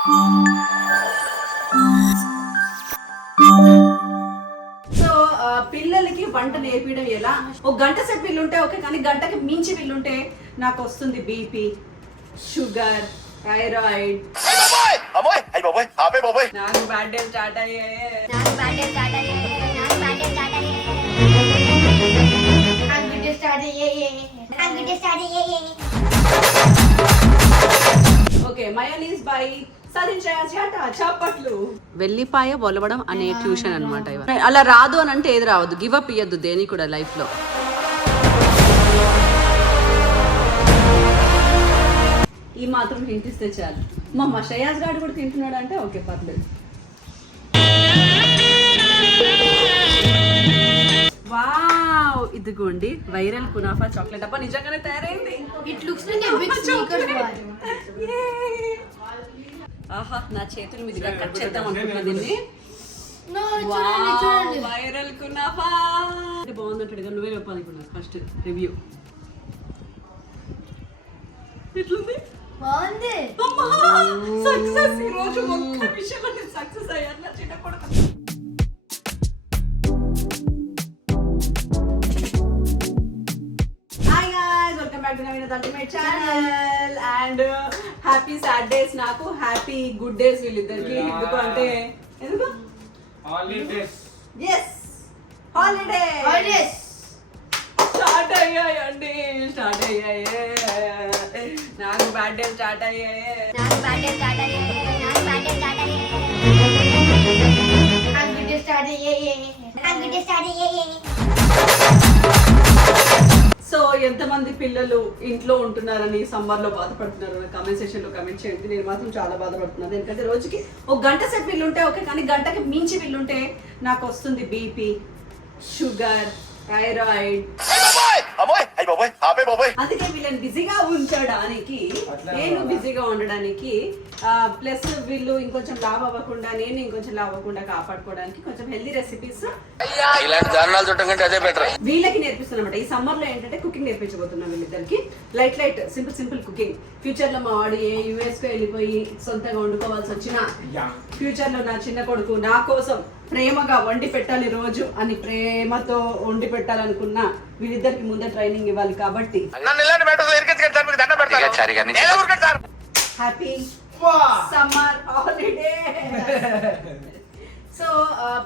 So పిల్లలకి వంట నేర్పించడం ఎలా? ఒక గంట సేపు వీళ్ళుంటే ఓకే, కానీ గంటకి మించి వీళ్ళుంటే నాకు వస్తుంది బీపీ, షుగర్, థైరాయిడ్. నాకు బ్యాడ్ డే స్టార్ట్ అయ్యాయి. ఓకే, మయోనీస్ బై చప్పట్లు. వెల్లిపాయ ఒలవడం అనే ట్యూషన్ అనమాట. అలా రాదు అని అంటే ఏది రావద్దు, గివ్ అప్ ఇయ్యద్దు దేని కూడా లైఫ్ లో. ఈ మాత్రం హింట్ ఇస్తే చాలు. మా శ్రేయాస్ గారు కూడా తింటున్నాడు అంటే ఓకే పర్లేదు. వావ్, ఇదిగోండి వైరల్ కునాఫా చాక్లెట్ డబ్బా నిజంగానే తయారైంది. It looks like a big Snickers bar. ఆహా, నా చేతుల మీదుగా కట్ చేద్దాం అనుకుంటున్నా దీన్ని. వైరల్ కునాఫా బాగుందంటాడు. నువ్వే చెప్పాలనుకున్నా ఫస్ట్ రివ్యూ ఎట్లుంది? బాగుంది. సక్సెస్. ఈ రోజు ఒక్క విషయంలో నేను సక్సెస్ అయ్యాను. నా చిన్న కొడుకు. Channel and happy sad days నాకు, హ్యాపీ గుడ్ డేస్ వీళ్ళిద్దరికి. ఎందుకు అంటే ఎందుకు హాలిడేస్. ఎస్, హాలిడేస్ స్టార్ట్ అయ్యాయండి. స్టార్ట్ అయ్యాయి. నాకు బ్యాడ్ డే స్టార్ట్ అయ్యాయి. సో ఎంతమంది పిల్లలు ఇంట్లో ఉంటున్నారని సమ్మర్ లో బాధపడుతున్నారు కామెంట్ సెక్షన్ లో కామెంట్ చేయండి. నేను మాత్రం చాలా బాధపడుతున్నాను. ఎందుకంటే రోజుకి ఒక గంట సేపు వీళ్ళుంటే ఓకే, కానీ గంటకి మించి వీళ్ళుంటే నాకు వస్తుంది బీపీ, షుగర్, థైరాయిడ్. అందుకే వీళ్ళని బిజీగా ఉంచడానికి, నేను బిజీగా ఉండడానికి, ప్లస్ వీళ్ళు ఇంకొంచెం లావ్ అవ్వకుండా, నేను ఇంకొంచెం లావ్ అవ్వకుండా కాపాడుకోవడానికి కొంచెం హెల్దీ రెసిపీస్ వీళ్ళకి నేర్పిస్తున్నమాట. ఈ సమ్మర్ లో ఏంటంటే కుకింగ్ నేర్పించబోతున్నాం వీళ్ళిద్దరికి. Light simple cooking. ఫ్యూచర్ లో మా వాడు యుఎస్ కు వెళ్ళిపోయి సొంతంగా వండుకోవాల్సి వచ్చినా, ఫ్యూచర్ లో నా చిన్న కొడుకు నా కోసం ప్రేమగా వండి పెట్టాలి రోజు అని ప్రేమతో వండి పెట్టాలనుకున్నా వీళ్ళిద్దరికి ముందే ట్రైనింగ్ ఇవ్వాలి. కాబట్టి హ్యాపీ సమ్మర్ హాలిడే. సో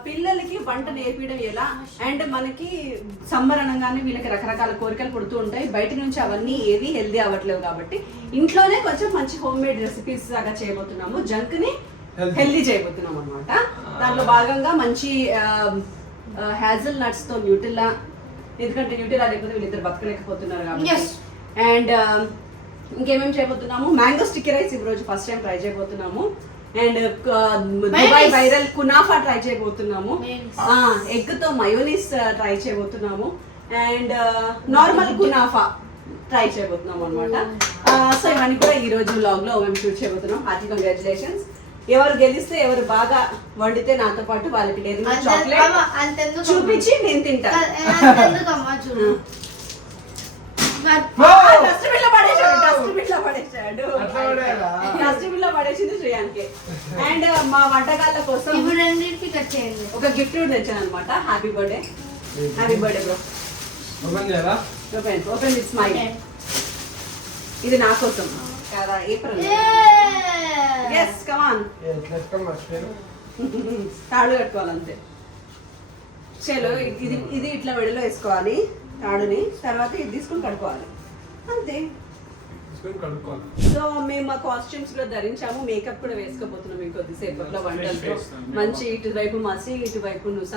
పిల్లలకి వంట నేర్పించడం ఎలా? అండ్ మనకి సమ్మర్ అనగానే వీళ్ళకి రకరకాల కోరికలు పుడుతూ ఉంటాయి. బయట నుంచి అవన్నీ ఏవి హెల్దీ అవ్వట్లేవు కాబట్టి ఇంట్లోనే కొంచెం మంచి హోమ్ మేడ్ రెసిపీస్ లాగా చేయబోతున్నాము. జంక్ ని హెల్దీ చేయబోతున్నాం అనమాట. దాంట్లో భాగంగా మంచి హ్యాజల్ నట్స్ తో న్యూటిల్లా, ఎందుకంటే న్యూటిల్లా లేకపోతే వీళ్ళిద్దరు బతకలేకపోతున్నారు కాబట్టి. అండ్ ఇంకేమేమి చేయబోతున్నాము? మ్యాంగో స్టిక్కీ రైస్ ఈ రోజు ఫస్ట్ టైం ట్రై చేయబోతున్నాము. And Dubai viral kunafa try చేయబోతున్నాము. ఎగ్ తో మయోనీస్ ట్రై చేయబోతున్నాము. అండ్ నార్మల్ కునాఫా ట్రై చేయబోతున్నాము అనమాట. సో ఇవన్నీ కూడా ఈ రోజు వ్లాగ్ లో మేము షూట్ చేయబోతున్నాం. Hearty congratulations. ఎవరు గెలిస్తే, ఎవరు బాగా వండితే నాతో పాటు వాళ్ళకి లేదు చాక్లెట్ చూపించి నేను తింటా. డస్ట్బిన్ లో పడేసింది శ్రేయానికి. అండ్ మా వంటకాల కోసం ఒక గిఫ్ట్ కూడా తెచ్చాను అనమాట. Happy birthday. Happy birthday bro. Open with smile. ఇది నా కోసం కదా. ఏప్రిల్. yes come on. తాడు కట్టుకోవాలంతే. చలో ఇది ఇట్లా వెడలో వేసుకోవాలి తాడుని. తర్వాత ఇది తీసుకొని కట్టుకోవాలి అంతే. సో మేము మా కాస్ట్యూమ్స్ లో ధరించాము. మేకప్ కూడా వేసుకోబోతున్నాం ఇంకొద్దిసేపట్లో. వంటలతో మంచి ఇటువైపు మసి ఇటువైపు నుస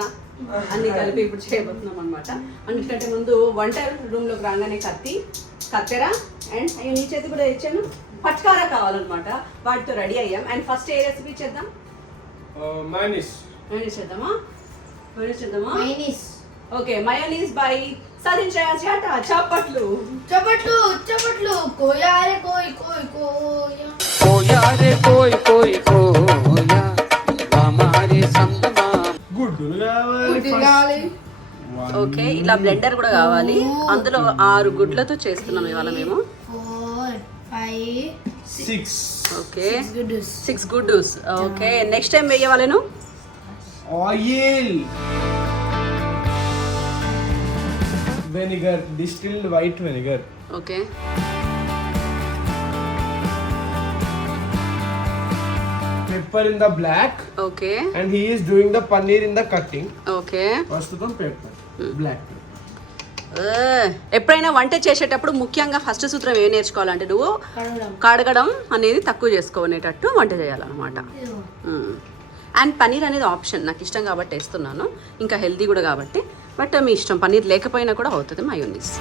అన్ని కలిపి ఇప్పుడు చేయబోతున్నాం అనమాట. అన్నిటికంటే ముందు వంట రూమ్ లోకి రాగానే కత్తెర అండ్ అయ్యో నీ చేతి కూడా ఇచ్చాను, పట్కారా కావాలన్నమాట. వాటితో రెడీ అయ్యాం. అండ్ ఫస్ట్ ఏ రెసిపీ చేద్దాం? మయోనీస్ చేద్దామా? ఓకే, మయోనీస్ బై సాధించాలి. చప్పట్లు చప్పట్లు చప్పట్లు. కోయారే కోయ్ కోయ్ కోయా, కోయారే కోయ్ కోయ్ కోయా, హమారే సందమా. గుడ్డు కావాలి. ఓకే, ఇలా బ్లెండర్ కూడా కావాలి. అందులో 6 గుడ్లతో చేస్తున్నాం ఇవాళ మేము. 4, 5, 6 6. Okay Good. 6 గుడ్డూస్. ఓకే నెక్స్ట్ టైం వేయవాలను. Oil. Vinegar, distilled white vinegar. Okay Pepper in the black. Okay And he is doing the paneer in the cutting. Okay Prastutam pepper. Black. ఎప్పుడైనా వంట చేసేటప్పుడు ముఖ్యంగా ఫస్ట్ సూత్రం ఏం నేర్చుకోవాలంటే నువ్వు కడగడం అనేది తక్కువ చేసుకోనేటట్టు వంట చేయాలన్నమాట. అండ్ పనీర్ అనేది ఆప్షన్, నాకు ఇష్టం కాబట్టి వేస్తున్నాను, ఇంకా హెల్తీ కూడా కాబట్టి. బట్ మీ ఇష్టం, పనీర్ లేకపోయినా కూడా అవుతుంది మయోనీస్.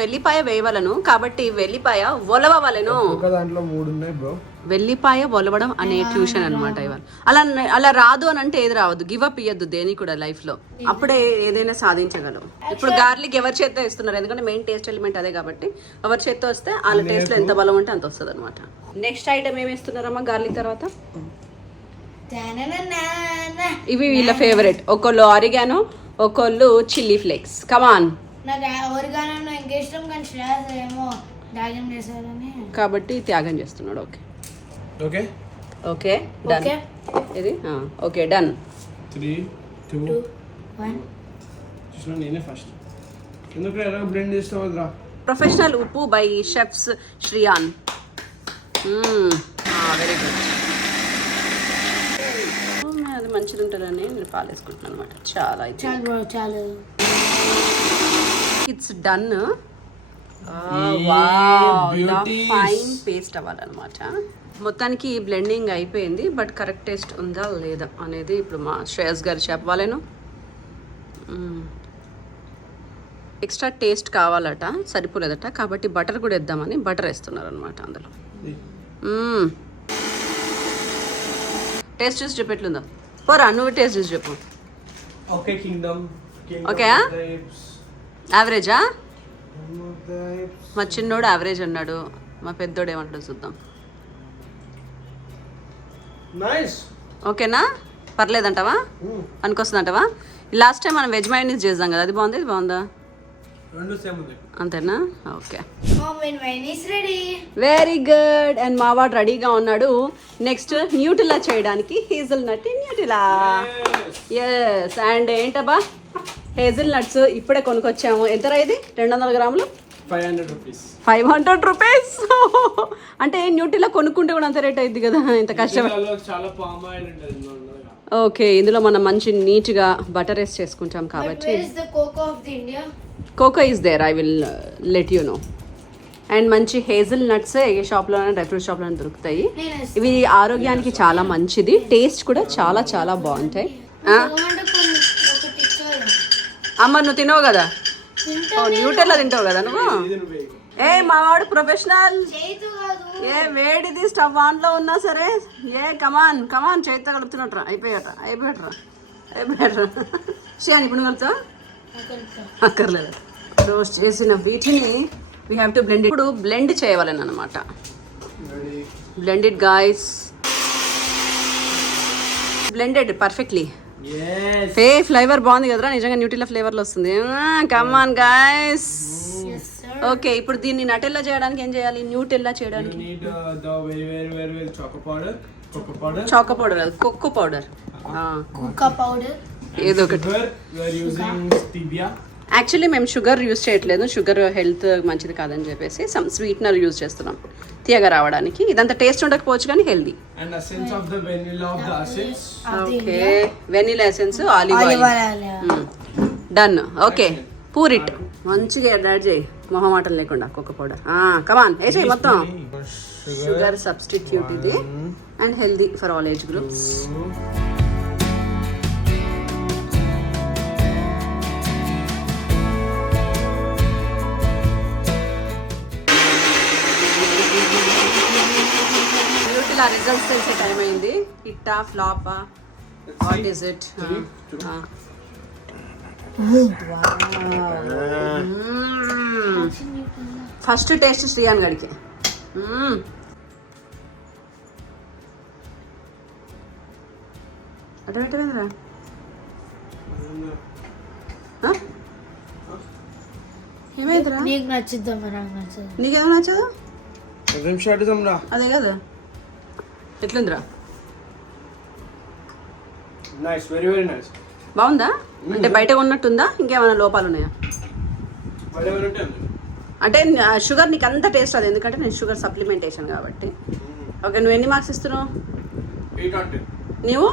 వెల్లిపాయ వేయవలను కాబట్టి వెల్లిపాయ ఒలవవలను. ఒక దాంట్లో 3 ఉన్నాయి బ్రో. వెల్లిపాయ ఒలవడం అనే ట్యూషన్ అనమాట ఇవాళ. అలా రాదు అని అంటే ఏది రావద్దు, గివ్ అప్ ఇయ్యద్దు దేని కూడా లైఫ్ లో, అప్పుడే ఏదైనా సాధించగలవు. ఇప్పుడు గార్లిక్ ఎవరి చేత్తో ఇస్తున్నారు, ఎందుకంటే మెయిన్ టేస్ట్ ఎలిమెంట్ అదే కాబట్టి ఎవరి చేత్తో వస్తే వాళ్ళ టేస్ట్ లో ఎంత బలం ఉంటే అంత వస్తుంది అనమాట. నెక్స్ట్ ఐటమ్ ఏమి ఇస్తున్నారమ్మా గార్లిక్ తర్వాత? ఇవి వీళ్ళ ఫేవరెట్, ఒకళ్ళు ఆరిగానో ఒకళ్ళు చిల్లీ ఫ్లేక్స్. కమాన్. నాకు ఆరిగానో ఇంకా ఇష్టం, కానీ శ్రేయస్ ఏమో త్యాగం చేశారని కాబట్టి త్యాగం చేస్తున్నాడు. Okay okay okay done. ఇది ఓకే డన్. 3 2 1. చూసిన నేనే ఫస్ట్. ఎందుకు ఎలా బ్లెండ్ చేస్తావు రా? ప్రొఫెషనల్ ఉప్పు by chefs Shriyan. Very good. అది మంచిది ఉంటుందని నేను పాలేసుకుంటున్నాను అనమాట. చాలా అయితే చాలు ఇట్స్ డన్. ఫైన్ పేస్ట్ అవ్వాలన్నమాట. మొత్తానికి బ్లెండింగ్ అయిపోయింది, బట్ కరెక్ట్ టేస్ట్ ఉందా లేదా అనేది ఇప్పుడు మా శ్రేయస్ గారు చెప్పవాలేను. ఎక్స్ట్రా టేస్ట్ కావాలట, సరిపోలేదట, కాబట్టి బటర్ కూడా వేద్దామని బటర్ వేస్తున్నారు అనమాట అందులో. టేస్ట్ చూసి చెప్పు ఎట్లుందో. పోరా నువ్వు టేస్ట్ చూసి చెప్పు. Okay Kingdom. ఓకే యావరేజా? మా చిన్నోడు యావరేజ్ అన్నాడు, మా పెద్దోడు ఏమంటాడు చూద్దాం. నైస్. ఓకేనా, పర్లేదంటావా, పనికొస్తుందంటావా? లాస్ట్ టైం మనం వెజ్ మైనీస్ చేద్దాం కదా, అది బాగుంది, ఇది బాగుందా? రెండు సేమ్ ఉంది అంతేనా? Okay ready. Very good. And మా వాడు రెడీగా ఉన్నాడు నెక్స్ట్ న్యూటిలా చేయడానికి. Hazelnut Nutella. Yes. And ఏంటబ్బా హేజల్ నట్స్ ఇప్పుడే కొనుక్కొచ్చాము. ఎంతరా ఇది? 200 గ్రాములు 500 రూపీస్. 500 రూపీస్. అంటే న్యూటిలా కొనుక్కుంటే కూడా అంత రేట్ అయింది కదా, ఇంత కష్టపడి. చాలా పామ్ ఆయిల్ ఉంటుంది. ఓకే, ఇందులో మనం మంచి నీట్గా బటర్ వేసి చేసుకుంటాం కాబట్టి. Cocoa is there, I will let you know. And మంచి హేజల్ నట్స్ ఏ షాప్లోనే, డ్రై ఫ్రూట్ షాప్లోనే దొరుకుతాయి. ఇవి ఆరోగ్యానికి చాలా మంచిది, టేస్ట్ కూడా చాలా చాలా బాగుంటాయి. అమ్మ నువ్వు తినవు కదా, న్యూటెల్లా తింటావు కదా నువ్వు. ఏ మావాడు ప్రొఫెషనల్. ఏ వేడిది స్టవ్ ఆన్లో ఉన్నా సరే, ఏ కమాన్ కమాన్ చేతితో కలుపుతున్నట్రా. అయిపోయాట్రా. షియాన్ ఇప్పుడు కలుపుతావా? అక్కర్లేదు. రోస్ట్ చేసిన వీటిని వీ హ్యావ్ టు బ్లెండ్. ఇప్పుడు బ్లెండ్ చేయవాలని అనమాట. Blend it guys. Blended perfectly. Flavour బాగుంది కదరా, నిజంగా న్యూటిలా ఫ్లేవర్లో వస్తుంది. Come on guys. ఓకే, ఇప్పుడు దీన్ని నటెల్లా చేయడానికి ఏం చేయాలి? న్యూటెల్లా చేయడానికి చాకో పౌడర్, కోకో పౌడర్, ఏదో ఒకటి. యాక్చువల్లీ మేము షుగర్ యూస్ చేయట్లేదు, షుగర్ హెల్త్ మంచిది కాదని చెప్పేసి సమ్ స్వీట్నర్ యూస్ చేస్తున్నాం తీయగా రావడానికి. ఇదంతా టేస్ట్ ఉండకపోవచ్చు కానీ healthy. Okay, vanilla essence, olive oil. Done. Okay, pour it మంచిగా యాడ్ చేయి, మొహమాటం లేకుండా. కోకో పౌడర్ కమాన్ వేసేయి మొత్తం. షుగర్ సబ్స్టిట్యూట్ ఇది and healthy for all age groups. ఇలా రిజల్ట్స్ తెలిసే టైం అయింది. హిట్టా ఫ్లాపా, what is it? First taste Shreyan గడికి. ఏమైందిరా? నీకు నచ్చుద్దామా నాకు నచ్చదు. నీకేమో నచ్చదు? ఏం షార్ట్ ఇద్దాంరా? అదే కదా. ఎట్లుందిరా? Nice, very very nice. బాగుందా? అంటే బయట ఉన్నట్టుందా, ఇంకేమైనా లోపాలు ఉన్నాయా? అంటే షుగర్ నీకు అంత టేస్ట్ రాదు, ఎందుకంటే నేను షుగర్ సప్లిమెంటేషన్ కాబట్టి. ఓకే, నువ్వు ఎన్ని మార్క్స్ ఇస్తున్నావు? 8 out of 10. నీవు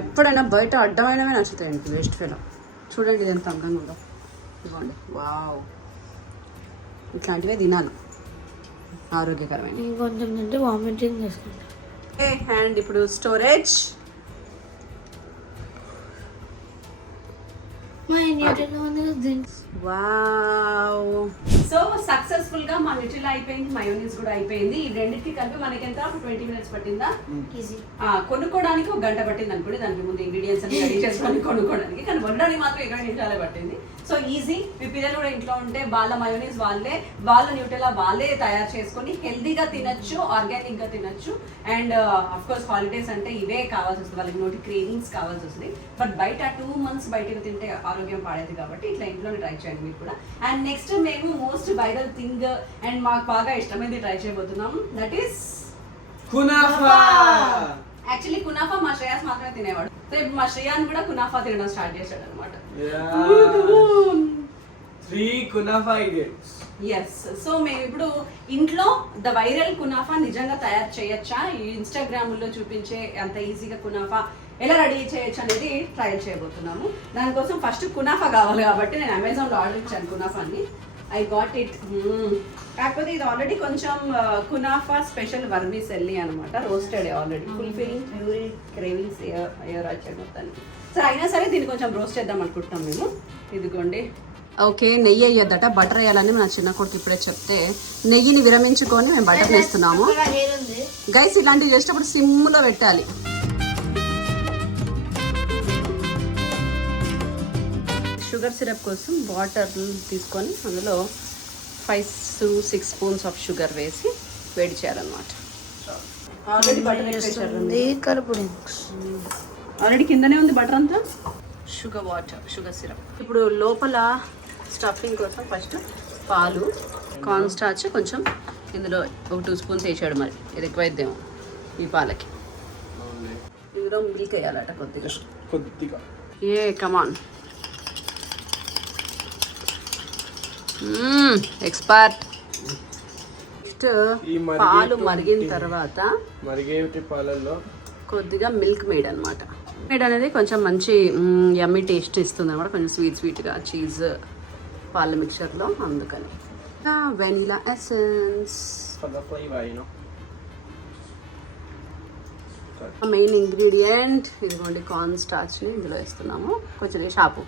ఎప్పుడైనా బయట అడ్డమైనవే నచ్చుతాయండి, వేస్ట్ ఫెలో. చూడండి ఇది ఎంత అందంగా ఉందో, ఇవ్వండి. వావ్, ఇట్లాంటివే తినాలి, ఆరోగ్యకరమైన. ఇంకొంచెం తింటే వామిటింగ్ చేసుకుంటా. అండ్ ఇప్పుడు స్టోరేజ్. వావ్, సో సక్సెస్ఫుల్ గా మా న్యూట్రిలా అయిపోయింది, మయోనీస్ కూడా అయిపోయింది. ఈ రెండింటికి కలిపి మనకి ఎంత 20 minutes పట్టిందా? ఈజీ. కొనుక్కోవడానికి 1 గంట పట్టింది అనుకోండి, దానికి ముందు ఇంగ్రీడియంట్స్ అన్ని రెడీ చేసుకొని కొనుక్కోవడానికి. కానీ వండడానికి మాత్రం 20 నిమిషాలే పట్టింది. So easy. మీ పిల్లలు కూడా ఇంట్లో ఉంటే వాళ్ళ మయోనీస్ వాళ్ళే, వాళ్ళ న్యూట్రిలా వాళ్ళే తయారు చేసుకొని హెల్తీగా తినచ్చు, ఆర్గానిక్ గా తినచ్చు. అండ్ అఫ్ కోర్స్ హాలిడేస్ అంటే ఇవే కావాల్సి వస్తుంది, వాళ్ళకి నోటి క్రేవింగ్స్ కావాల్సి వస్తుంది. బట్ బయట 2 months బయటకు తింటే ఆరోగ్యం పాడేది కాబట్టి ఇట్లా ఇంట్లోనే ట్రై చేయండి మీరు కూడా. అండ్ నెక్స్ట్ మేము మోస్ట్ వైరల్ థింగ్ అండ్ మాకు బాగా ఇష్టమైంది ట్రై చేయబోతున్నాం, that is kunafa. Actually kunafa మా శ్రేయాస్ మాత్రమే తినేవాడు, సో ఇప్పుడు మా శ్రేయాన్ కూడా కునాఫా తినడం స్టార్ట్ చేశాడు అనమాట. 3 కునాఫా idiots. ఎస్, సో మేము ఇప్పుడు ఇంట్లో ద వైరల్ కునాఫా నిజంగా తయారు చేయొచ్చా, ఈ ఇన్స్టాగ్రామ్ లో చూపించే అంత ఈజీగా కునాఫా ఎలా రెడీ చేయొచ్చు అనేది ట్రయల్ చేయబోతున్నాము. దానికోసం ఫస్ట్ కునాఫా కావాలి కాబట్టి నేను అమెజాన్లో ఆర్డర్ ఇచ్చాను కునాఫాని. I got it. కాకపోతే ఇది ఆల్రెడీ కొంచెం కునాఫా స్పెషల్ వర్మిసెల్లి అనమాట, roasted already, fulfilling puree cravings అయ్యారు వచ్చాడు మొత్తానికి. సో అయినా సరే దీన్ని కొంచెం రోస్ట్ చేద్దాం అనుకుంటున్నాం మేము. ఇదిగోండి. ఓకే, నెయ్యి వేయొద్దట, బటర్ వేయాలని మన చిన్న కొడుకు ఇప్పుడే చెప్తే నెయ్యిని విరమించుకొని మేము బటర్ వేస్తున్నాము. గైస్ ఇలాంటివి చేసేటప్పుడు సిమ్లో పెట్టాలి. షుగర్ సిరప్ కోసం వాటర్ తీసుకొని అందులో 5 to 6 spoons ఆఫ్ షుగర్ వేసి వేడి చేయాలన్నమాట. ఆల్రెడీ బటర్ వేసేసారు, కలుపుడు. ఆల్రెడీ కిందనే ఉంది బటర్ అంతా. Sugar water, sugar syrup. ఇప్పుడు లోపల స్టఫింగ్ కోసం ఫస్ట్ పాలు, కార్న్ స్టార్చ్ కొంచెం ఇందులో ఒక 2 spoons వేసాడు. మరి ఇది ఎక్కువైద్దేమో ఈ పాలకి. ఇందులో మిల్క్ వేయాలట కొద్దిగా. కమాన్ ఎక్స్పర్ట్. నెక్స్ట్ పాలు మరిగిన తర్వాత మరిగే పాలల్లో కొద్దిగా మిల్క్ మేడ్ అనమాట. మేడ్ అనేది కొంచెం మంచి యమ్మీ టేస్ట్ ఇస్తుంది అనమాట, కొంచెం స్వీట్గా చీజ్ పాల మిక్చర్లో, అందుకని. వెనిలా ఎసెన్స్, మెయిన్ ఇంగ్రీడియంట్ ఇదిగోండి, కార్న్ స్టార్చ్ని ఇందులో వేస్తున్నాము, కొంచెం shop.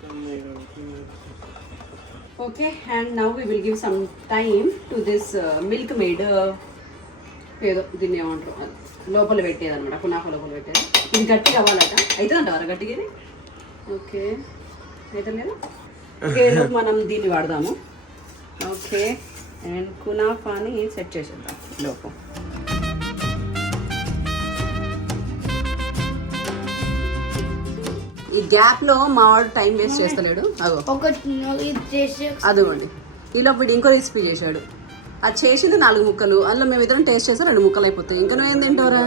Okay, and now we will give some time to this milk made, ఏదో దీన్ని ఏమంటారు, అది లోపల పెట్టేది అనమాట, కునాఫా లోపల పెట్టేది. ఇది గట్టిగా అవ్వాలట, అయితే అంటారా గట్టిగా ఇది? ఓకే, అయితే లేదా? ఓకే, మనం దీన్ని వాడదాము. ఓకే, అండ్ కునాఫాని సెట్ చేసేద్దాం లోపల. ఈ గ్యాప్లో మా వాడు టైం వేస్ట్ చేస్తలేడు. అదిగోండి, ఈలోపు వీడు ఇంకో రెసిపీ చేశాడు. అది చేసింది 4 ముక్కలు, అందులో మేము ఇద్దరం టేస్ట్ చేస్తే 2 ముక్కలు అయిపోతాయి. ఇంకా నువ్వేం తింటావురా?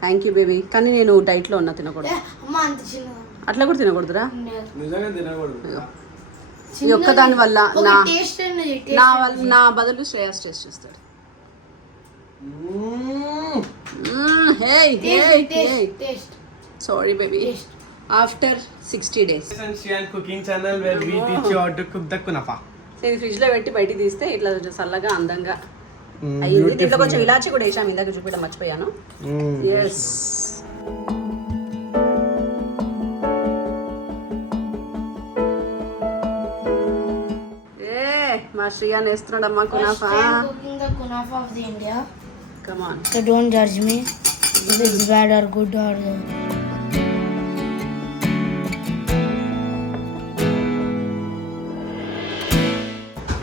థ్యాంక్ యూ బేబీ, కానీ నేను డైట్లో ఉన్నా, తినకూడదు. అట్లా కూడా తినకూడదురా, ఈ ఒక్కదాని వల్ల నా బదులు శ్రేయాస్ టేస్ట్ చేస్తాడు. Sorry baby. After 60 days. Cooking channel where we teach you how to cook the kunafa. నేను ఫ్రిడ్జ్ లో పెట్టి బయట తీస్తే ఇట్లా చల్లగా అందంగా అయ్యింది. దీంట్లో కొంచెం ఇలాచి కూడా వేసాము, ఇందాక చూపించడం మర్చిపోయాను. ఎస్, మా శ్రీయాన్ వేస్తున్నాడమ్మా కునాఫా. Kunafa of the India. Come on. So don't judge me if it's bad or good or.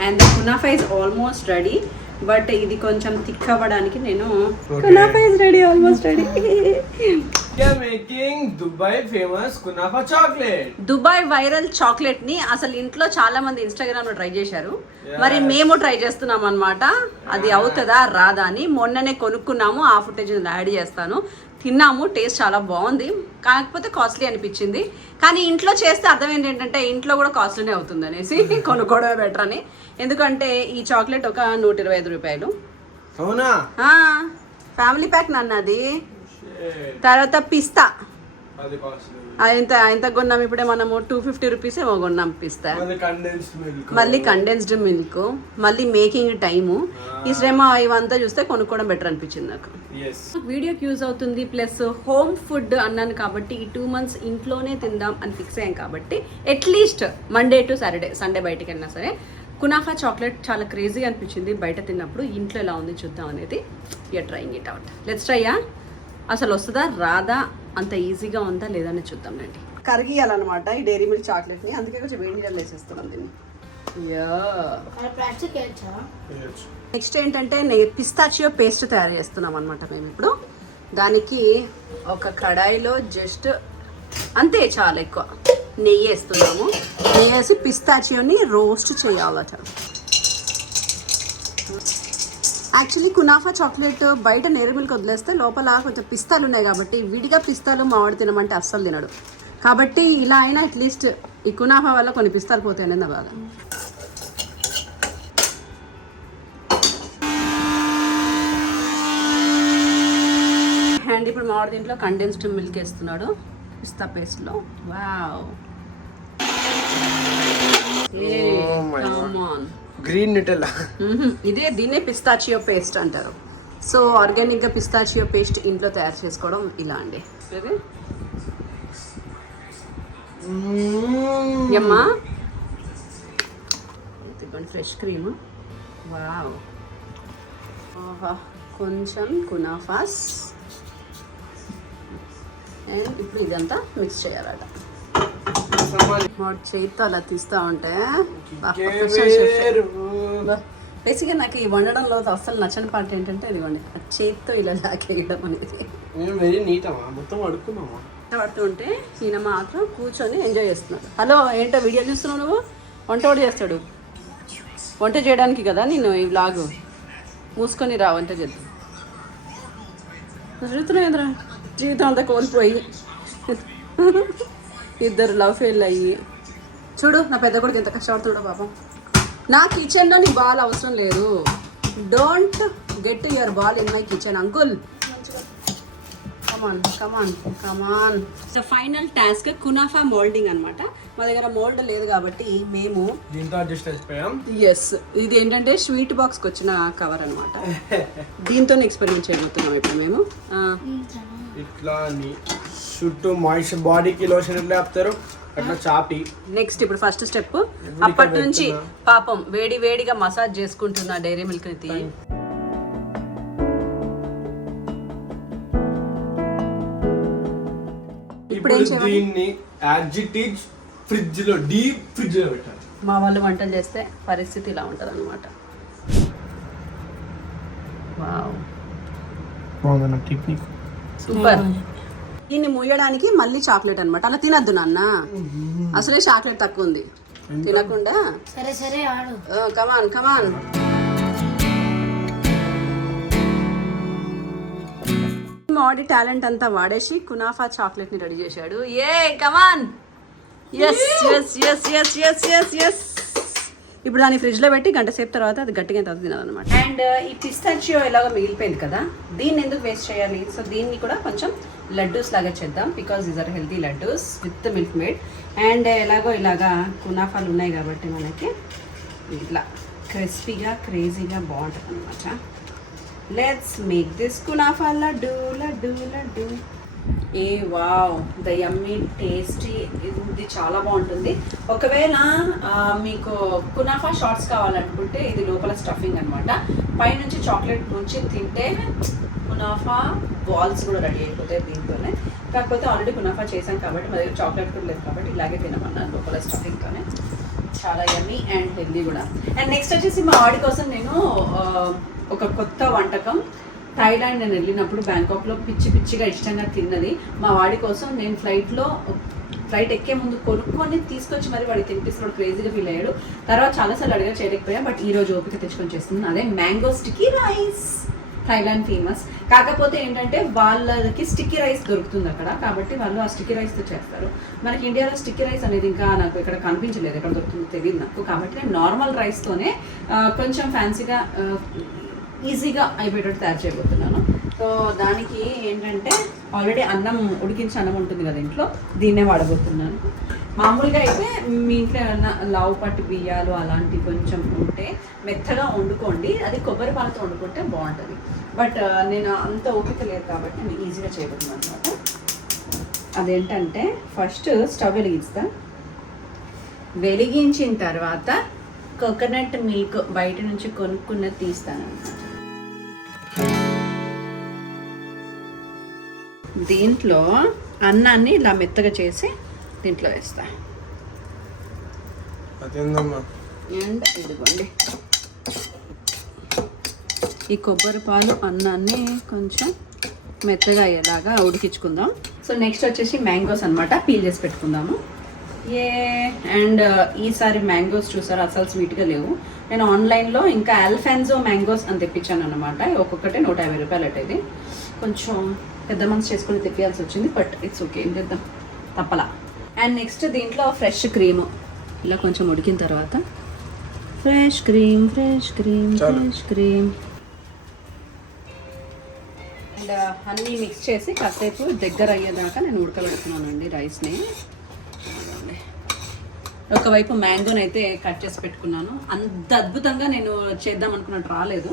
And the kunafa is almost ready, but ఇది కొంచెం థిక్ అవ్వడానికి నేను kunafa is ready, almost ready. Making Dubai famous kunafa chocolate. Dubai viral chocolate ని అసలు ఇంట్లో చాలా మంది Instagram లో ట్రై చేశారు. మరి మేము ట్రై చేస్తున్నాం అన్నమాట. అది అవుతుందా రాదా అని మొన్ననే కొనుక్కున్నాము. ఆ ఫుటేజ్ యాడ్ చేస్తాను. తిన్నాము, టేస్ట్ చాలా బాగుంది. కాకపోతే కాస్ట్లీ అనిపించింది. కానీ ఇంట్లో చేస్తే అర్థం ఏంటంటే ఇంట్లో కూడా కాస్ట్లీనే అవుతుంది అనేసి కొనుక్కోవడమే బెటర్ అని. ఎందుకంటే ఈ చాక్లెట్ ఒక 125 రూపాయలు. అవునా? ఫ్యామిలీ ప్యాక్ నన్నది. తర్వాత పిస్తా అది కాస్ట్. ఎంత కొన్నాం ఇప్పుడే మనము 250 రూపీస్ ఏమో కొన్నాం పిస్తా. మళ్ళీ కండెన్స్డ్ మిల్క్, మళ్ళీ మేకింగ్ టైము, ఈ శ్రమ ఇవంతా చూస్తే కొనుక్కోవడం బెటర్ అనిపించింది నాకు. వీడియోకి యూజ్ అవుతుంది, ప్లస్ హోమ్ ఫుడ్ అన్నాను కాబట్టి ఈ 2 months ఇంట్లోనే తిందాం అని ఫిక్స్ అయ్యాం కాబట్టి at least Monday to Saturday, Sunday బయటికి వెళ్ళినా సరే కునాఫా చాక్లెట్ చాలా క్రేజీగా అనిపించింది బయట తిన్నప్పుడు. ఇంట్లో ఎలా ఉంది చూద్దాం అనేది. You're trying it out. Let's ట్రైయా. అసలు వస్తుందా రాదా, అంత ఈజీగా ఉందా లేదా అని చూద్దాంలేండి. కరిగియాలన్నమాట ఈ డైరీ మిల్క్ చాక్లెట్ని, అందుకే కొంచెం వేడి నీళ్ళు వేసేస్తున్నాం దీన్ని. నెక్స్ట్ ఏంటంటే పిస్తాచియో పేస్ట్ తయారు చేస్తున్నాం అనమాట మేము ఇప్పుడు. దానికి ఒక కడాయిలో జస్ట్ అంతే, చాలా ఎక్కువ నెయ్యి వేస్తున్నాము. నెయ్యి వేసి పిస్తాచియోని రోస్ట్ చేయాలట. యాక్చువల్లీ కునాఫా చాక్లెట్ బయట నేరు మిల్క్ వదిలేస్తే లోపల కొంచెం పిస్తాలు ఉన్నాయి కాబట్టి విడిగా పిస్తాలు మావాడు తినమంటే అస్సలు తినడు. కాబట్టి ఇలా అయినా అట్లీస్ట్ ఈ కునాఫా వల్ల కొన్ని పిస్తాలు పోతాయి అనేది నా బాధ. అండ్ ఇప్పుడు మావాడు దీంట్లో కండెన్స్డ్ మిల్క్ వేస్తున్నాడు పిస్తా పేస్ట్లో. Wow, green నిటెల్లా. దీన్నే పిస్తాచియో పేస్ట్ అంటారు. సో ఆర్గానిక్గా పిస్తాచియో పేస్ట్ ఇంట్లో తయారు చేసుకోవడం ఇలా అండి. యమ్మా, ఫ్రెష్ క్రీమ్. వావ్, కొంచెం కునాఫాస్. అండ్ ఇప్పుడు ఇదంతా మిక్స్ చేయాలట. చేతితో అలా తీస్తూ ఉంటే బేసిక్గా నాకు ఈ వండడంలో అస్సలు నచ్చని పార్ట్ ఏంటంటే ఇదిగోండి చేతితో ఇలా లాగేయడం అనేది. పడుతూ ఉంటే ఈయన మాత్రం కూర్చొని ఎంజాయ్ చేస్తున్నాడు. హలో, ఏంటో వీడియో చూస్తున్నావు నువ్వు? వంట కూడా చేస్తాడు. వంట చేయడానికి కదా నేను ఈ వ్లాగ్. మూసుకొని రా, వంట చేద్దాం. చూస్తున్నావు ఏంద్రా, జీవితం అంతా కోల్పోయి ఇద్దరు లవ్ ఫెయిల్ అయ్యి. చూడు నా పెద్ద కొడుకు ఎంత కష్టపడుతున్నాడో పాపం. నా కిచెన్లో నీ బాల్ అవసరం లేదు. Don't get your ball in my kitchen uncle. Come on come on come on. The final task kunafa moulding అనమాట. మా దగ్గర మోల్డ్ లేదు కాబట్టి మేము దీంతో అడ్జస్ట్ అయిపోయాం. ఎస్, ఇది ఏంటంటే స్వీట్ బాక్స్కి వచ్చిన కవర్ అనమాట. దీంతో ఎక్స్పెరిమెంట్ చేయబోతున్నాం ఇప్పుడు మేము. ఇట్లా చుట్టూ మాయిశ్చర్ బాడీకి లోషన్ ఎట్లా ఆపుతారు అట్లా చాపి. నెక్స్ట్ ఇప్పుడు ఫస్ట్ స్టెప్. అప్పటి నుంచి పాపం వేడి వేడిగా మసాజ్ చేసుకుంటున్నా డైరీ మిల్క్ ని. ఇప్పుడు దీన్ని యాజిటీజ్ ఫ్రిడ్జ్ లో, డీప్ ఫ్రిడ్జ్ లో పెట్టాలి. మా వాళ్ళు వంటలు చేస్తే పరిస్థితి ఇలా ఉంటుంది అనమాట. Wow, technique super. దీన్ని మూయడానికి మళ్ళీ చాక్లెట్ అనమాట. అలా తినద్దు నాన్న, అసలే చాక్లెట్ తక్కువ ఉంది, తినకుండా. సరే సరే ఆడు. కమాన్ కమాన్. మాడి టాలెంట్ అంతా వాడేసి కునాఫా చాక్లెట్ ని రెడీ చేశాడు. ఏ come on. Yes yes yes yes yes yes yes. ఇప్పుడు దాన్ని ఫ్రిడ్జ్ లో పెట్టి గంట సేపు తర్వాత అది గట్టిగా తర్వాత తినాలన్నమాట. అండ్ ఈ పిస్తాచియో ఎలాగో మిగిలిపోయింది కదా, దీన్ని ఎందుకు వేస్ట్ చేయాలి? సో దీన్ని కూడా కొంచెం లడ్డూస్ లాగా చేద్దాం. Because these are healthy laddoos with milk made. And ఎలాగో ఇలాగా కునాఫాలు ఉన్నాయి కాబట్టి మనకి ఇట్లా క్రిస్పీగా క్రేజీగా బాగుంటుంది అనమాట. Let's make this kunafa laddu laddu laddu. A wow, the yummy tasty. ఇది చాలా బాగుంటుంది. ఒకవేళ మీకు కునాఫా షార్ట్స్ కావాలనుకుంటే ఇది లోపల స్టఫింగ్ అనమాట. పైనుంచి చాక్లెట్ ముంచి తింటే కునాఫా బాల్స్ కూడా రెడీ అయిపోతాయి దీంతోనే. కాకపోతే ఆల్రెడీ కునాఫా చేశాం కాబట్టి మా దగ్గర చాక్లెట్ కూడా లేదు కాబట్టి ఇలాగే తినమన్నాను లోపల స్టఫింగ్తోనే. చాలా యమ్మీ అండ్ హెల్దీ కూడా. అండ్ నెక్స్ట్ వచ్చేసి మా వాడి కోసం నేను ఒక కొత్త వంటకం థాయిలాండ్ నేను వెళ్ళినప్పుడు బ్యాంకాక్లో పిచ్చిగా ఇష్టంగా తిన్నది. మా వాడి కోసం నేను ఫ్లైట్ ఎక్కే ముందు కొనుక్కొని తీసుకొచ్చి మరి వాడికి తినిపిస్తున్నాడు. క్రేజీగా ఫీల్ అయ్యాడు. తర్వాత చాలాసార్లు అడిగా చేయలేకపోయా, బట్ ఈ రోజు ఓపిక తెచ్చుకొని చేస్తున్నాను. అదే mango sticky rice, Thailand famous. కాకపోతే ఏంటంటే వాళ్ళకి స్టిక్కీ రైస్ దొరుకుతుంది అక్కడ, కాబట్టి వాళ్ళు ఆ స్టిక్కీ రైస్తో చేస్తారు. మనకి ఇండియాలో స్టిక్కీ రైస్ అనేది ఇంకా నాకు ఇక్కడ కనిపించలేదు, ఎక్కడ దొరుకుతుందో తెలియదు నాకు. కాబట్టి నేను నార్మల్ రైస్తోనే కొంచెం ఫ్యాన్సీగా ఈజీగా అయిపోయేటట్టు తయారు చేయబోతున్నాను. సో దానికి ఏంటంటే ఆల్రెడీ ఉడికించిన అన్నం ఉంటుంది కదా ఇంట్లో, దీన్నే వాడబోతున్నాను. మామూలుగా అయితే మీ ఇంట్లో ఏమన్నా లావు పట్టు బియ్యాలు అలాంటివి కొంచెం ఉంటే మెత్తగా వండుకోండి, అది కొబ్బరి పాలతో వండుకుంటే బాగుంటుంది. బట్ నేను అంత ఓపిక లేదు కాబట్టి నేను ఈజీగా చేయబోతున్నాను అనమాట. అదేంటంటే ఫస్ట్ స్టవ్ వెలిగించిన తర్వాత కోకోనట్ మిల్క్ బయట నుంచి కొనుక్కున్నది తీస్తాను అనమాట. దీంట్లో అన్నాన్ని ఇలా మెత్తగా చేసి దీంట్లో వేస్తా. అండ్ ఇదిగోండి, ఈ కొబ్బరి పాలు అన్నాన్ని కొంచెం మెత్తగా అయ్యేలాగా ఉడికించుకుందాం. సో నెక్స్ట్ వచ్చేసి మ్యాంగోస్ అనమాట, పీల్ చేసి పెట్టుకుందాము. అండ్ ఈసారి మ్యాంగోస్ చూసారా అసలు స్వీట్గా లేవు. నేను ఆన్లైన్లో ఇంకా ఆల్ఫాన్జో మ్యాంగోస్ అని తెప్పించాను అనమాట. ఒక్కొక్కటి 150 రూపాయలు అట్టేది. కొంచెం పెద్ద మనసు చేసుకుని తెప్పియాల్సి వచ్చింది, బట్ ఇట్స్ ఓకే, ఏం చేద్దాం, తప్పలా. అండ్ నెక్స్ట్ దీంట్లో ఫ్రెష్ క్రీమ్ ఇలా కొంచెం ఉడికిన తర్వాత ఫ్రెష్ క్రీమ్ అండ్ అన్నీ మిక్స్ చేసి కాసేపు దగ్గర అయ్యేదాకా నేను ఉడకబెడుతున్నానండి రైస్ని. ఒకవైపు మ్యాంగోని అయితే కట్ చేసి పెట్టుకున్నాను. అంత అద్భుతంగా నేను చేద్దాం అనుకున్నట్టు రాలేదు,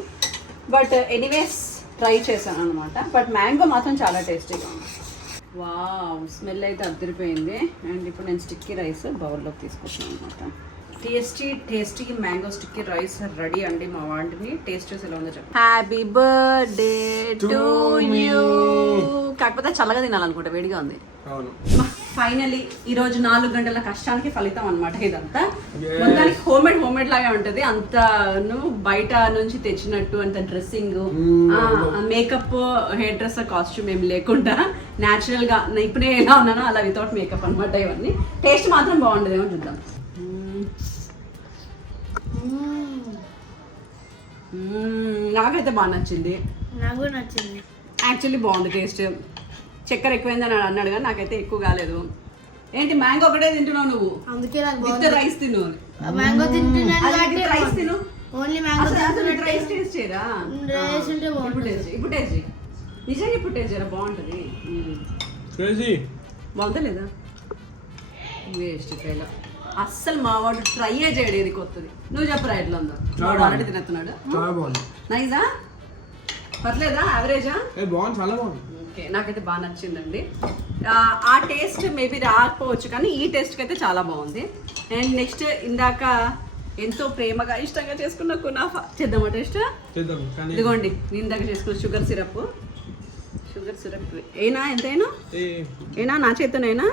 బట్ ఎనీవేస్ ట్రై చేశాను అనమాట. బట్ మ్యాంగో మాత్రం చాలా టేస్టీగా ఉంది. వావ్, స్మెల్ అయితే అద్దరిపోయింది. అండ్ ఇప్పుడు నేను స్టిక్కీ రైస్ బౌల్లోకి తీసుకొచ్చాను అనమాట. Tasty mango sticky rice ready అండి. మా వాటిని టేస్ట్ చేసి ఎలా ఉందో చెప్పండి. Happy birthday to you. కాకపోతే చల్లగా తినాలనుకుంటా, వేడిగా ఉంది. ఫైనలీ ఈరోజు 4 గంటల కష్టానికి ఫలితం అనమాట ఇదంతా. మొత్తానికి హోమ్మేడ్ లాగా ఉంటుంది. అంత బయట నుంచి తెచ్చినట్టు అంత dressing, makeup, hair dress, costume ఏం లేకుండా న్యాచురల్ గా ఇప్పుడే ఎలా ఉన్నానో అలా వితౌట్ మేకప్ అనమాట. ఇవన్నీ టేస్ట్ మాత్రం బాగుండదేమో చూద్దాం. నాకైతే బాగా నచ్చింది. నాకు నచ్చింది, యాక్చువల్లీ బాగుంది టేస్ట్. చక్కెర ఎక్కువైందని అన్నాడు కానీ నాకైతే ఎక్కువ కాలేదు. ఏంటి మ్యాంగో ఒకటే తింటున్నావు నువ్వు? అందుకే విత్ రైస్ తిను. మ్యాంగో తింటున్నాను, రైస్ తిను. ఓన్లీ మ్యాంగో రైస్ టేస్ట్ చేయరా? రైస్ ఉంటే ఇప్పుడు టేస్ట్ చేయి. నిజంగా ఇప్పుడు టేస్ట్ చేయరా, బాగుంటుంది. బాగుందా లేదా? Waste fail. అస్సలు మా వాడు ట్రై చేయడు ఇది కొత్తది. నువ్వు చెప్పరా ఎట్లా ఉందో? వాడు ఆల్రెడీ తినేస్తున్నాడు. నైజా? పర్లేదా? యావరేజా? చాలా బాగుంది. ఓకే, నాకైతే బాగా నచ్చిందండి. ఆ టేస్ట్ మేబీ రాకపోవచ్చు కానీ ఈ టేస్ట్కి అయితే చాలా బాగుంది. అండ్ నెక్స్ట్ ఇందాక ఎంతో ప్రేమగా ఇష్టంగా చేసుకున్న కునాఫా చేద్దామా టేస్ట్? ఇదిగోండి, ఇందాక చేసుకున్న షుగర్ సిరప్ ఏనా? ఎంతైనా ఏనా? నా చేతనైనా?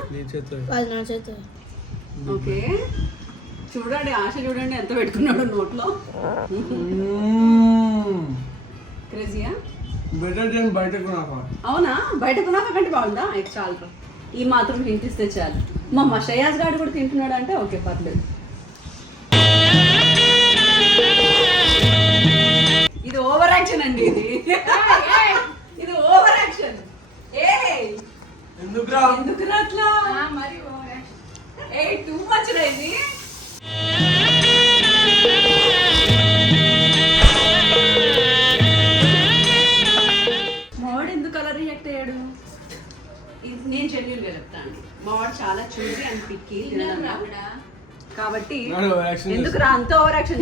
ఓకే, చూడండి ఆశ, చూడండి ఎంత పెట్టుకున్నాడు నోట్లో. క్రేజీయా? అవునా? బయట కునాఫా కంటే బాగుందా? అయితే చాలు, ఈ మాత్రం తింటిస్తే చాలు. మా షయాజ్ గారు కూడా తింటున్నాడు అంటే ఓకే, పర్లేదు. ఇది ఓవర్ యాక్షన్ అండి, ఇది ఓవర్ యాక్షన్. ఎందుకు అట్లా? టూ మచ్ రా ఇది. మావాడు ఎందుకు అలా రియాక్ట్ అయ్యాడు? నేను జెన్యూన్ గా చెప్తాను, మావాడు చాలా చూసి అండ్ పిక్కి కాబట్టి ఎందుకు రా అంత ఓవర్ యాక్షన్?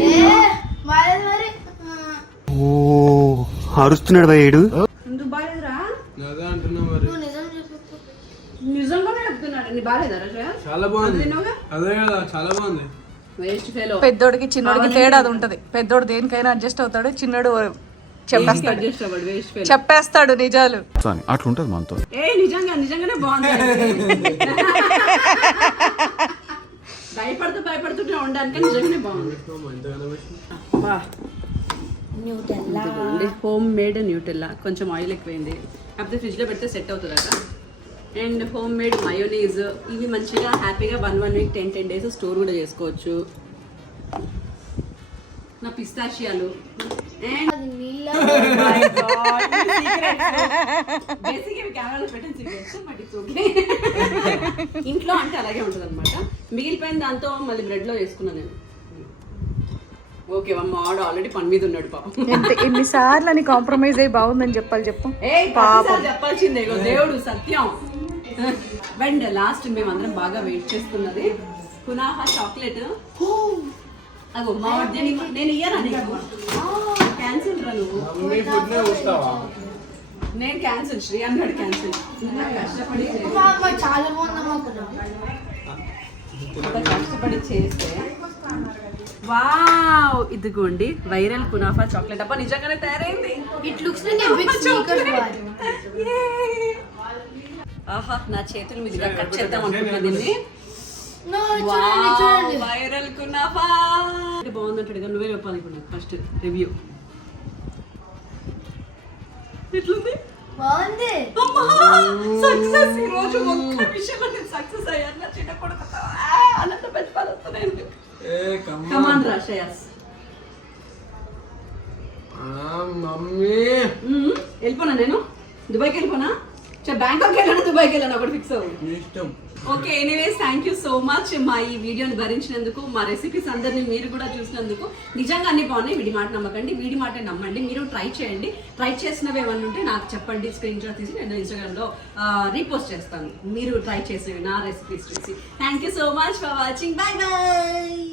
అరుస్తున్నాడు భయ్యాడు. ఎందుకు బాగాలేదురా? నిజంగానే చెప్తున్నాడు. నీ బాగాలేదా? చాలా బాగుంది. అదే కదా, చాలా బాగుంది. Waste fellow. పెద్దోడికి చిన్నోడికి తేడా అది ఉంటది. పెద్దోడు దేనికైనా అడ్జస్ట్ అవుతాడు, చిన్నోడు చెప్పేస్తాడు నిజాలు. అట్లుంటది మనతో. నిజంగానే బాగుంది. భయపడుతుంటే ఉండడానికి నిజంగానే బాగుంది. న్యూటెల్లా హోమ్ మేడ్ న్యూటెల్లా, కొంచెం ఆయిల్ ఎక్కువైంది కాకపోతే ఫ్రిడ్జ్లో పెడితే సెట్ అవుతుంది అట. అండ్ హోమ్ మేడ్ మయోనీస్, ఇవి మంచిగా హ్యాపీగా 1 వీక్ 10 days స్టోర్ కూడా చేసుకోవచ్చు. నా పిస్తాషియాలు అండ్ ఇంట్లో అంటే అలాగే ఉంటుంది అనమాట. మిగిలిపోయిన దాంతో మళ్ళీ బ్రెడ్ లో వేసుకున్నాను నేను. ఓకే మా ఆడు ఆల్రెడీ పని మీద ఉన్నాడు పాపం. ఎన్నిసార్లు అని కాంప్రమైజ్ అయ్యి బాగుందని చెప్పాలి చెప్పు. చెప్పాల్సిందే ఇగో దేవుడు సత్యం. అండ్ లాస్ట్ మేమందరం బాగా వెయిట్ చేస్తున్నది కునాఫా చాక్లెట్. అగో మా నేను ఇయ్యనా నీకు, క్యాన్సిల్ రా నువ్వు. నేను క్యాన్సిల్, శ్రీ అన్నాడు క్యాన్సిల్. కష్టపడి చాలా బాగుందమ్మా. కష్టపడి చేస్తే వావ్, ఇదిగోండి వైరల్ కునాఫా చాక్లెట్. అబ్బా నిజంగానే తయారైంది. It looks like a big Snickers bar. ఆహా నా చేతుల మీదుగా కట్ చేద్దాం అనుకుంటున్నా దీన్ని. నో చూడండి. వైరల్ కునాఫా బాగుందంటాడు. నువ్వే చెప్పాలి ఇప్పుడు నాకు ఫస్ట్ రివ్యూ. ఎట్లుంది? బాగుంది. సక్సెస్. ఈ రోజు ఒక్క విషయంలో నేను సక్సెస్ అయ్యాను. నా చిన్న కొడుకు అనంత పెట్టుకోవాలి. కమాన్ రా శ్రేయస్. మమ్మీ వెళ్ళిపోనా నేను దుబాయ్కి వెళ్ళిపోనా? బ్యాంకాక్ వెళ్ళాను, దుబాయ్కి వెళ్ళాను, ఒకటి ఫిక్స్ అవ్వు. ఇష్టం. Okay anyways thank you so much మా ఈ వీడియోని భరించినందుకు, మా రెసిపీస్ అందరినీ మీరు కూడా చూసినందుకు. నిజంగా అన్ని బాగున్నాయి. వీడి మాట నమ్మకండి, వీడి మాట నమ్మండి. మీరు ట్రై చేయండి. ట్రై చేసినవి ఏమన్నా ఉంటే నాకు చెప్పండి, స్క్రీన్ షాట్ తీసి నేను ఇన్స్టాగ్రామ్లో రీపోస్ట్ చేస్తాను మీరు ట్రై చేసేవి నా రెసిపీస్ చూసి. Thank you so much for watching. By by.